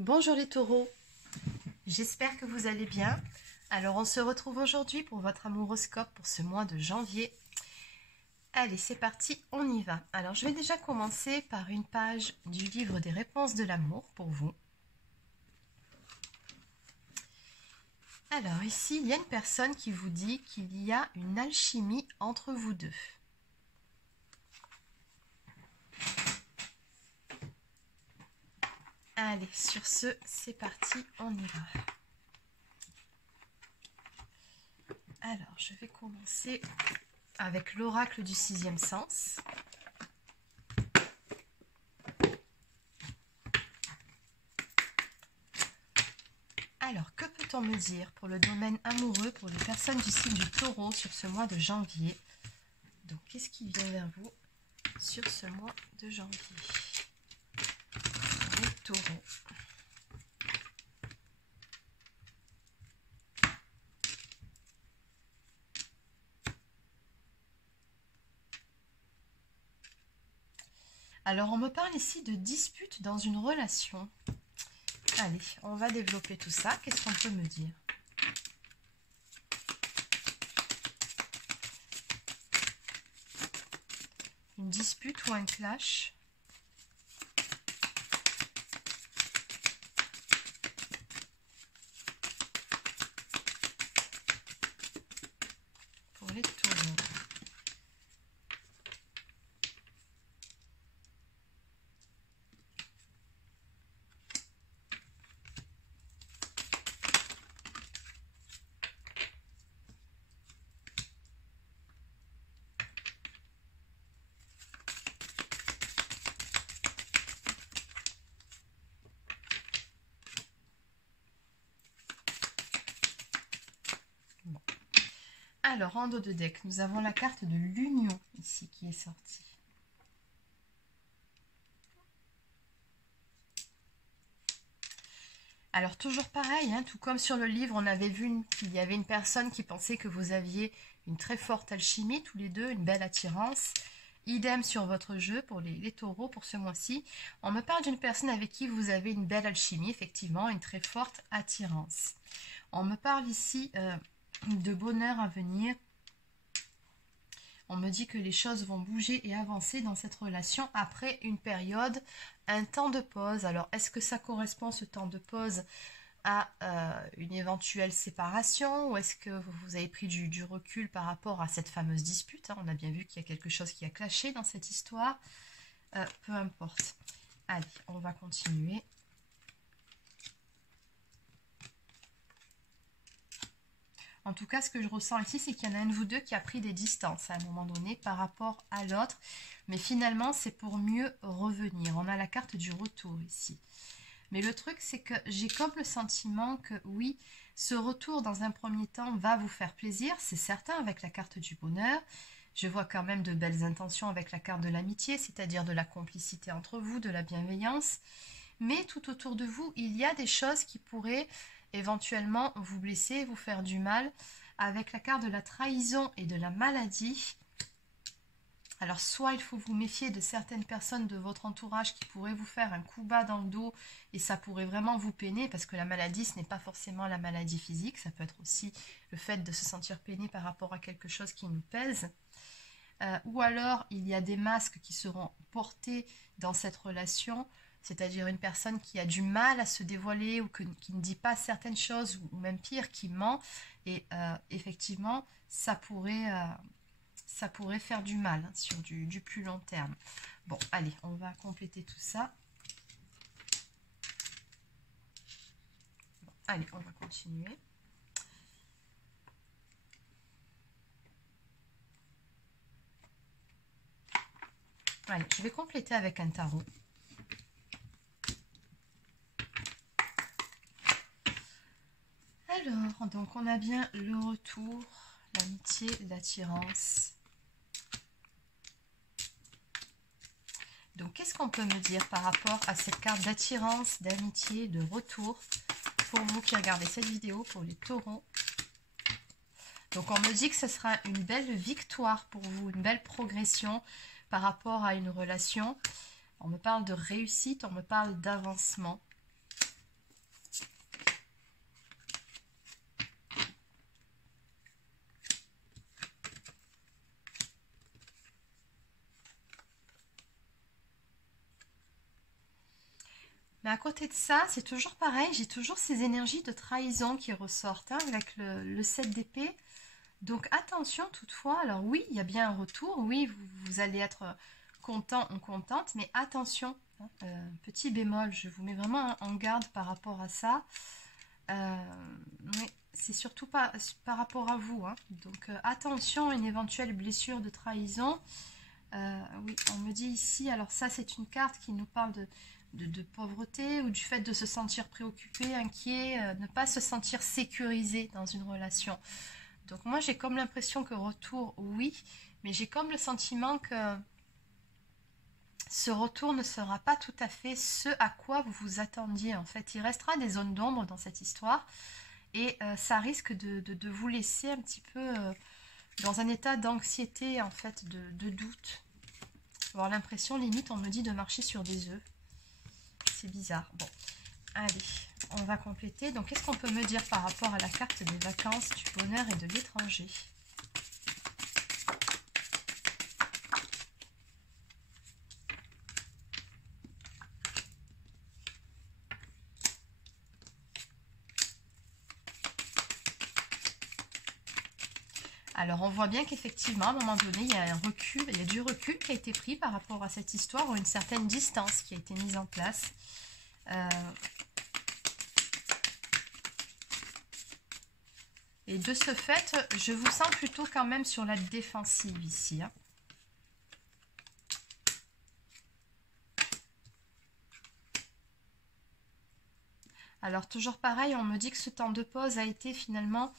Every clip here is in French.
Bonjour les taureaux, j'espère que vous allez bien. Alors on se retrouve aujourd'hui pour votre amouroscope pour ce mois de janvier. Allez, c'est parti, on y va. Alors je vais déjà commencer par une page du livre des réponses de l'amour pour vous. Alors ici, il y a une personne qui vous dit qu'il y a une alchimie entre vous deux. Allez, sur ce, c'est parti, on y va. Alors, je vais commencer avec l'oracle du sixième sens. Alors, que peut-on me dire pour le domaine amoureux pour les personnes du signe du taureau sur ce mois de janvier? Donc, qu'est-ce qui vient vers vous sur ce mois de janvier? Les taureaux. Alors, on me parle ici de dispute dans une relation. Allez, on va développer tout ça. Qu'est-ce qu'on peut me dire? Une dispute ou un clash? Pour les taureaux. Alors, en dos de deck, nous avons la carte de l'union ici qui est sortie. Alors, toujours pareil, hein, tout comme sur le livre, on avait vu qu'il y avait une personne qui pensait que vous aviez une très forte alchimie, tous les deux, une belle attirance. Idem sur votre jeu pour les taureaux pour ce mois-ci. On me parle d'une personne avec qui vous avez une belle alchimie, effectivement, une très forte attirance. On me parle ici de bonheur à venir. On me dit que les choses vont bouger et avancer dans cette relation après une période, un temps de pause. Alors, est-ce que ça correspond, ce temps de pause, à une éventuelle séparation, ou est-ce que vous avez pris du recul par rapport à cette fameuse dispute, hein? On a bien vu qu'il y a quelque chose qui a clashé dans cette histoire. Peu importe. Allez, on va continuer. En tout cas, ce que je ressens ici, c'est qu'il y en a un de vous deux qui a pris des distances à un moment donné par rapport à l'autre. Mais finalement, c'est pour mieux revenir. On a la carte du retour ici. Mais le truc, c'est que j'ai comme le sentiment que oui, ce retour dans un premier temps va vous faire plaisir. C'est certain avec la carte du bonheur. Je vois quand même de belles intentions avec la carte de l'amitié, c'est-à-dire de la complicité entre vous, de la bienveillance. Mais tout autour de vous, il y a des choses qui pourraient éventuellement vous blesser, vous faire du mal, avec la carte de la trahison et de la maladie. Alors soit il faut vous méfier de certaines personnes de votre entourage qui pourraient vous faire un coup bas dans le dos et ça pourrait vraiment vous peiner, parce que la maladie, ce n'est pas forcément la maladie physique, ça peut être aussi le fait de se sentir peiné par rapport à quelque chose qui nous pèse. Ou alors il y a des masques qui seront portés dans cette relation, c'est-à-dire une personne qui a du mal à se dévoiler ou qui ne dit pas certaines choses, ou même pire, qui ment. Et effectivement, ça pourrait faire du mal, hein, sur du plus long terme. Bon, allez, on va compléter tout ça. Bon, allez, on va continuer. Allez, je vais compléter avec un tarot. Alors, donc on a bien le retour, l'amitié, l'attirance. Donc, qu'est-ce qu'on peut me dire par rapport à cette carte d'attirance, d'amitié, de retour pour vous qui regardez cette vidéo, pour les taureaux? Donc, on me dit que ce sera une belle victoire pour vous, une belle progression par rapport à une relation. On me parle de réussite, on me parle d'avancement. Mais à côté de ça, c'est toujours pareil, j'ai toujours ces énergies de trahison qui ressortent, hein, avec le 7 d'épée. Donc attention toutefois, alors oui, il y a bien un retour, oui, vous allez être content ou contente, mais attention, hein, petit bémol, je vous mets vraiment en garde par rapport à ça. Oui, c'est surtout pas par rapport à vous, hein. Donc attention à une éventuelle blessure de trahison. Oui, on me dit ici, alors ça c'est une carte qui nous parle de pauvreté ou du fait de se sentir préoccupé, inquiet, ne pas se sentir sécurisé dans une relation. Donc moi j'ai comme l'impression que retour, oui, mais j'ai comme le sentiment que ce retour ne sera pas tout à fait ce à quoi vous vous attendiez. En fait, il restera des zones d'ombre dans cette histoire et ça risque de vous laisser un petit peu dans un état d'anxiété, en fait, de doute. Avoir l'impression, limite, on me dit de marcher sur des œufs. C'est bizarre. Bon, allez, on va compléter. Donc, qu'est-ce qu'on peut me dire par rapport à la carte des vacances, du bonheur et de l'étranger ? Alors, on voit bien qu'effectivement, à un moment donné, il y a un recul, il y a du recul qui a été pris par rapport à cette histoire, ou une certaine distance qui a été mise en place. Et de ce fait, je vous sens plutôt quand même sur la défensive ici, hein. Alors, toujours pareil, on me dit que ce temps de pause a été finalement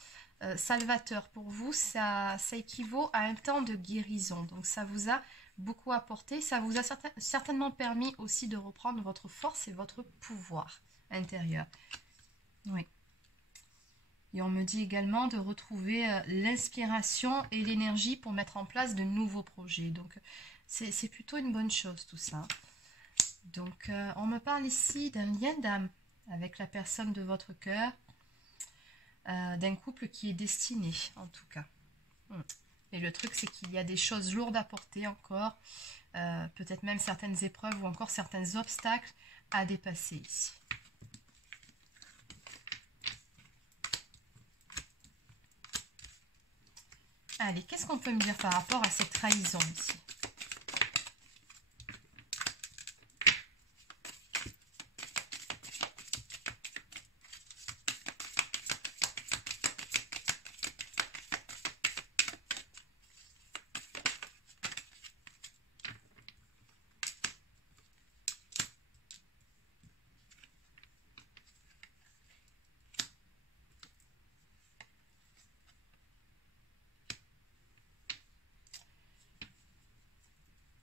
salvateur pour vous. Ça équivaut à un temps de guérison. Donc, ça vous a beaucoup apporté. Ça vous a certainement permis aussi de reprendre votre force et votre pouvoir intérieur. Oui. Et on me dit également de retrouver l'inspiration et l'énergie pour mettre en place de nouveaux projets. Donc, c'est plutôt une bonne chose tout ça. Donc, on me parle ici d'un lien d'âme avec la personne de votre cœur, d'un couple qui est destiné, en tout cas. Et le truc, c'est qu'il y a des choses lourdes à porter encore, peut-être même certaines épreuves ou encore certains obstacles à dépasser ici. Allez, qu'est-ce qu'on peut me dire par rapport à cette trahison ici ?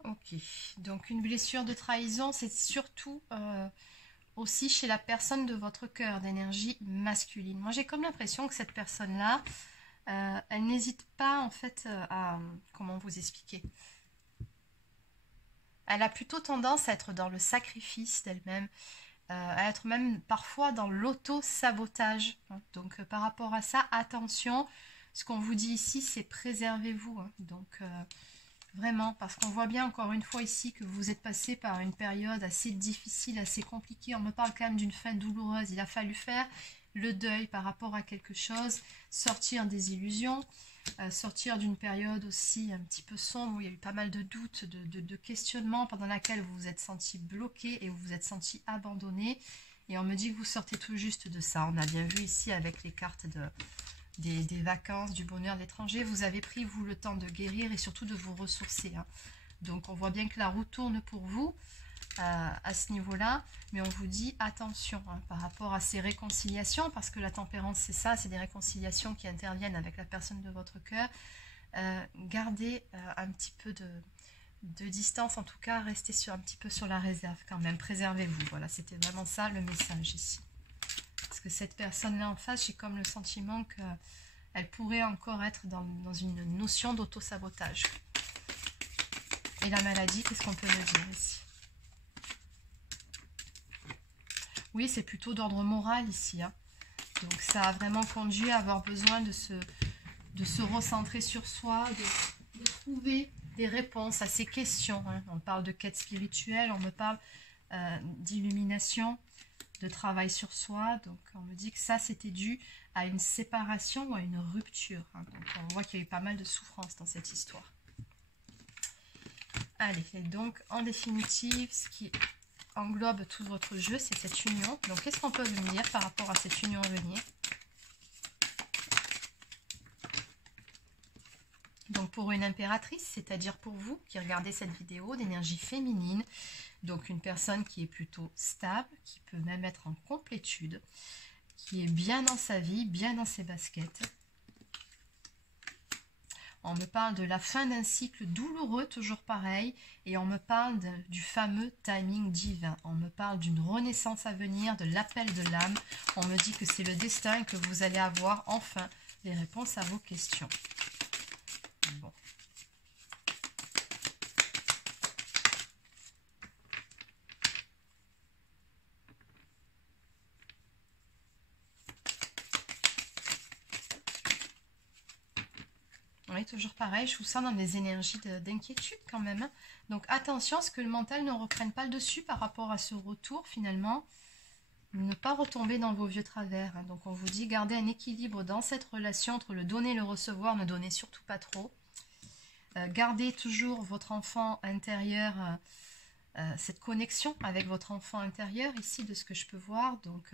Ok, donc une blessure de trahison, c'est surtout aussi chez la personne de votre cœur, d'énergie masculine. Moi, j'ai comme l'impression que cette personne-là, elle n'hésite pas en fait à... Comment vous expliquer ? Elle a plutôt tendance à être dans le sacrifice d'elle-même, à être même parfois dans l'auto-sabotage, hein. Donc par rapport à ça, attention, ce qu'on vous dit ici, c'est préservez-vous, hein. Donc vraiment, parce qu'on voit bien encore une fois ici que vous êtes passé par une période assez difficile, assez compliquée. On me parle quand même d'une fin douloureuse. Il a fallu faire le deuil par rapport à quelque chose, sortir des illusions, sortir d'une période aussi un petit peu sombre où il y a eu pas mal de doutes, de questionnements pendant laquelle vous vous êtes senti bloqué et vous vous êtes senti abandonné. Et on me dit que vous sortez tout juste de ça. On a bien vu ici avec les cartes des vacances, du bonheur de l'étranger, vous avez pris, vous, le temps de guérir et surtout de vous ressourcer, hein. Donc, on voit bien que la roue tourne pour vous à ce niveau-là, mais on vous dit attention, hein, par rapport à ces réconciliations, parce que la tempérance, c'est ça, c'est des réconciliations qui interviennent avec la personne de votre cœur. Gardez un petit peu de distance, en tout cas, restez un petit peu sur la réserve quand même, préservez-vous. Voilà, c'était vraiment ça le message ici. Parce que cette personne-là en face, j'ai comme le sentiment qu'elle pourrait encore être dans une notion d'auto-sabotage. Et la maladie, qu'est-ce qu'on peut me dire ici? Oui, c'est plutôt d'ordre moral ici, hein. Donc ça a vraiment conduit à avoir besoin de se recentrer sur soi, de trouver des réponses à ces questions, hein. On parle de quête spirituelle, on me parle d'illumination, de travail sur soi. Donc on me dit que ça c'était dû à une séparation ou à une rupture. Hein. Donc on voit qu'il y a eu pas mal de souffrance dans cette histoire. Allez, et donc en définitive, ce qui englobe tout votre jeu, c'est cette union. Donc qu'est-ce qu'on peut me dire par rapport à cette union à venir? Donc pour une impératrice, c'est-à-dire pour vous qui regardez cette vidéo, d'énergie féminine, donc une personne qui est plutôt stable, qui peut même être en complétude, qui est bien dans sa vie, bien dans ses baskets. On me parle de la fin d'un cycle douloureux, toujours pareil, et on me parle du fameux timing divin. On me parle d'une renaissance à venir, de l'appel de l'âme. On me dit que c'est le destin et que vous allez avoir enfin les réponses à vos questions. Bon. Oui, toujours pareil, je vous sens dans des énergies d'inquiétude quand même. Hein. Donc attention à ce que le mental ne reprenne pas le dessus par rapport à ce retour finalement. Ne pas retomber dans vos vieux travers. Hein. Donc on vous dit, gardez un équilibre dans cette relation entre le donner et le recevoir, ne donnez surtout pas trop. Gardez toujours votre enfant intérieur, cette connexion avec votre enfant intérieur ici de ce que je peux voir. Donc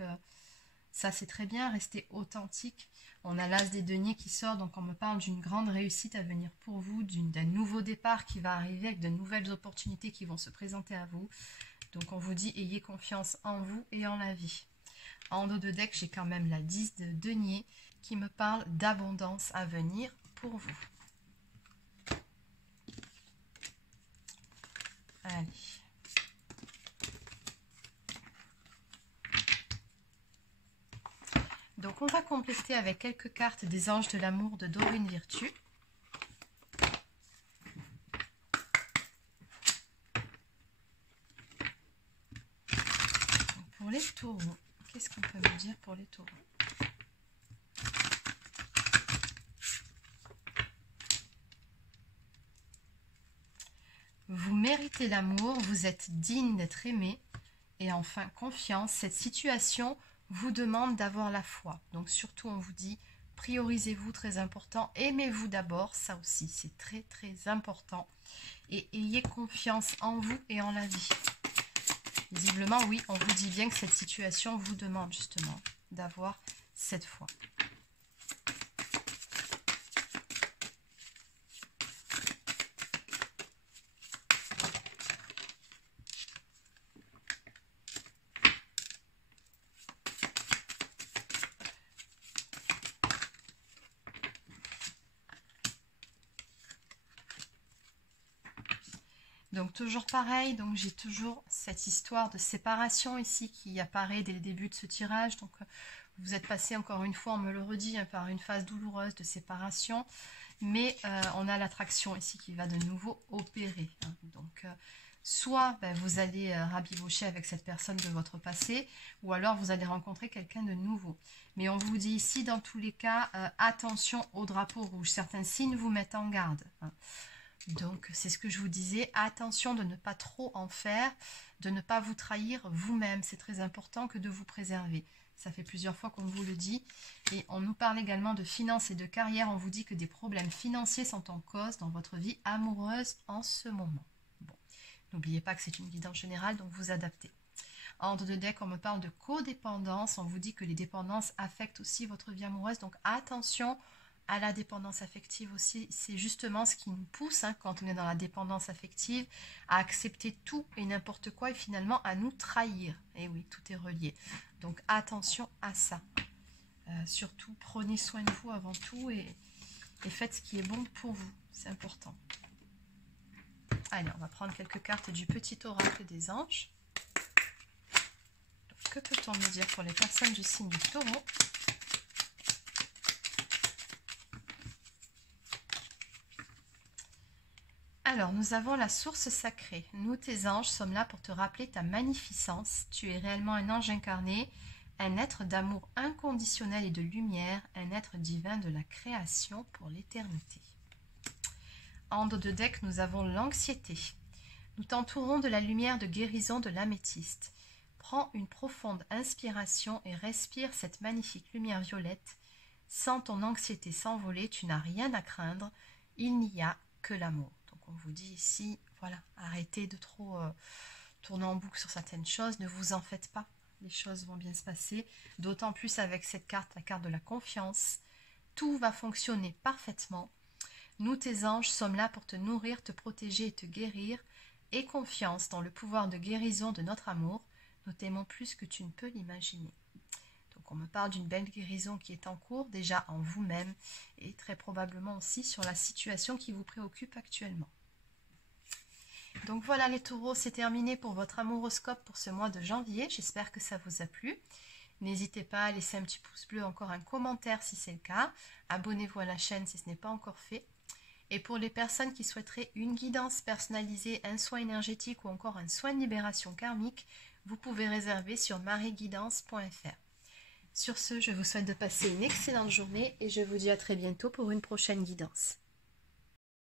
ça c'est très bien, restez authentique. On a l'as des deniers qui sort, donc on me parle d'une grande réussite à venir pour vous, d'un nouveau départ qui va arriver avec de nouvelles opportunités qui vont se présenter à vous. Donc on vous dit, ayez confiance en vous et en la vie. En dos de deck, j'ai quand même la 10 de deniers qui me parle d'abondance à venir pour vous. Allez. Donc on va compléter avec quelques cartes des anges de l'amour de Dorine Virtue. Pour les taureaux, qu'est-ce qu'on peut me dire pour les taureaux? Vous méritez l'amour, vous êtes digne d'être aimé. Et enfin, confiance, cette situation vous demande d'avoir la foi. Donc surtout, on vous dit, priorisez-vous, très important. Aimez-vous d'abord, ça aussi, c'est très très important. Et ayez confiance en vous et en la vie. Visiblement, oui, on vous dit bien que cette situation vous demande justement d'avoir cette foi. Donc toujours pareil, donc j'ai toujours cette histoire de séparation ici qui apparaît dès le début de ce tirage. Donc vous êtes passé encore une fois, on me le redit, hein, par une phase douloureuse de séparation. Mais on a l'attraction ici qui va de nouveau opérer. Hein. Donc soit vous allez rabibocher avec cette personne de votre passé, ou alors vous allez rencontrer quelqu'un de nouveau. Mais on vous dit ici, dans tous les cas, attention au drapeau rouge. Certains signes vous mettent en garde. Hein. Donc, c'est ce que je vous disais, attention de ne pas trop en faire, de ne pas vous trahir vous-même. C'est très important que de vous préserver. Ça fait plusieurs fois qu'on vous le dit. Et on nous parle également de finances et de carrière. On vous dit que des problèmes financiers sont en cause dans votre vie amoureuse en ce moment. Bon, n'oubliez pas que c'est une guidance générale, donc vous adaptez. En dos de deck, on me parle de codépendance. On vous dit que les dépendances affectent aussi votre vie amoureuse. Donc, attention à la dépendance affective aussi, c'est justement ce qui nous pousse, hein, quand on est dans la dépendance affective, à accepter tout et n'importe quoi et finalement à nous trahir. Et oui, tout est relié. Donc attention à ça. Surtout, prenez soin de vous avant tout et faites ce qui est bon pour vous. C'est important. Allez, on va prendre quelques cartes du petit oracle des anges. Donc, que peut-on me dire pour les personnes du signe du taureau ? Alors, nous avons la source sacrée. Nous, tes anges, sommes là pour te rappeler ta magnificence. Tu es réellement un ange incarné, un être d'amour inconditionnel et de lumière, un être divin de la création pour l'éternité. En dos de deck, nous avons l'anxiété. Nous t'entourons de la lumière de guérison de l'améthyste. Prends une profonde inspiration et respire cette magnifique lumière violette. Sens ton anxiété s'envoler, tu n'as rien à craindre, il n'y a que l'amour. Donc on vous dit ici, voilà, arrêtez de trop tourner en boucle sur certaines choses, ne vous en faites pas, les choses vont bien se passer, d'autant plus avec cette carte, la carte de la confiance. Tout va fonctionner parfaitement. Nous, tes anges, sommes là pour te nourrir, te protéger et te guérir. Aie confiance dans le pouvoir de guérison de notre amour. Nous t'aimons plus que tu ne peux l'imaginer. Donc on me parle d'une belle guérison qui est en cours, déjà en vous-même et très probablement aussi sur la situation qui vous préoccupe actuellement. Donc voilà les taureaux, c'est terminé pour votre amouroscope pour ce mois de janvier. J'espère que ça vous a plu. N'hésitez pas à laisser un petit pouce bleu, encore un commentaire si c'est le cas. Abonnez-vous à la chaîne si ce n'est pas encore fait. Et pour les personnes qui souhaiteraient une guidance personnalisée, un soin énergétique ou encore un soin de libération karmique, vous pouvez réserver sur marieguidance.fr. Sur ce, je vous souhaite de passer une excellente journée et je vous dis à très bientôt pour une prochaine guidance.